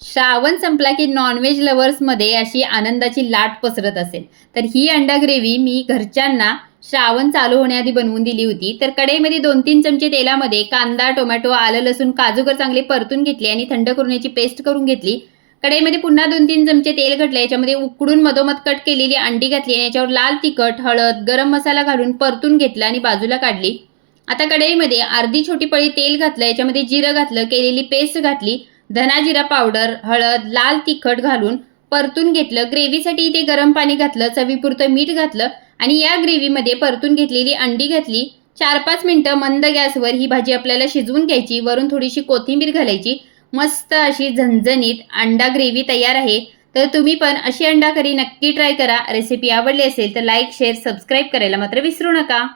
श्रावण संपला की नॉनव्हेज लवर्समध्ये अशी आनंदाची लाट पसरत असेल. तर ही अंडा ग्रेव्ही मी घरच्यांना श्रावण चालू होण्याआधी बनवून दिली होती. तर कढईमध्ये 2-3 चमचे तेलामध्ये कांदा, टोमॅटो, आलं, लसूण, काजूगर चांगले परतून घेतले आणि थंड करून याची पेस्ट करून घेतली. कढईमध्ये पुन्हा 2-3 चमचे तेल घातले. याच्यामध्ये उकडून मधोमध कट केलेली अंडी घातली आणि याच्यावर लाल तिखट, हळद, गरम मसाला घालून परतून घेतलं आणि बाजूला काढली. आता कढईमध्ये अर्धी छोटी पळी तेल घातलं. याच्यामध्ये जिरं घातलं, केलेली पेस्ट घातली, धना जिरा पावडर, हळद, लाल तिखट घालून परतून घेतलं. ग्रेव्हीसाठी इथे गरम पाणी घातलं, चवीपुरतं मीठ घातलं आणि या ग्रेव्हीमध्ये परतून घेतलेली अंडी घातली. 4-5 मिनिटं मंद गॅसवर ही भाजी आपल्याला शिजवून घ्यायची. वरून थोडीशी कोथिंबीर घालायची. मस्त अशी झणझणीत अंडा ग्रेव्ही तयार आहे. तर तुम्ही पण अशी अंडा करी नक्की ट्राय करा. रेसिपी आवडली असेल तर लाईक, शेअर, सबस्क्राईब करायला मात्र विसरू नका.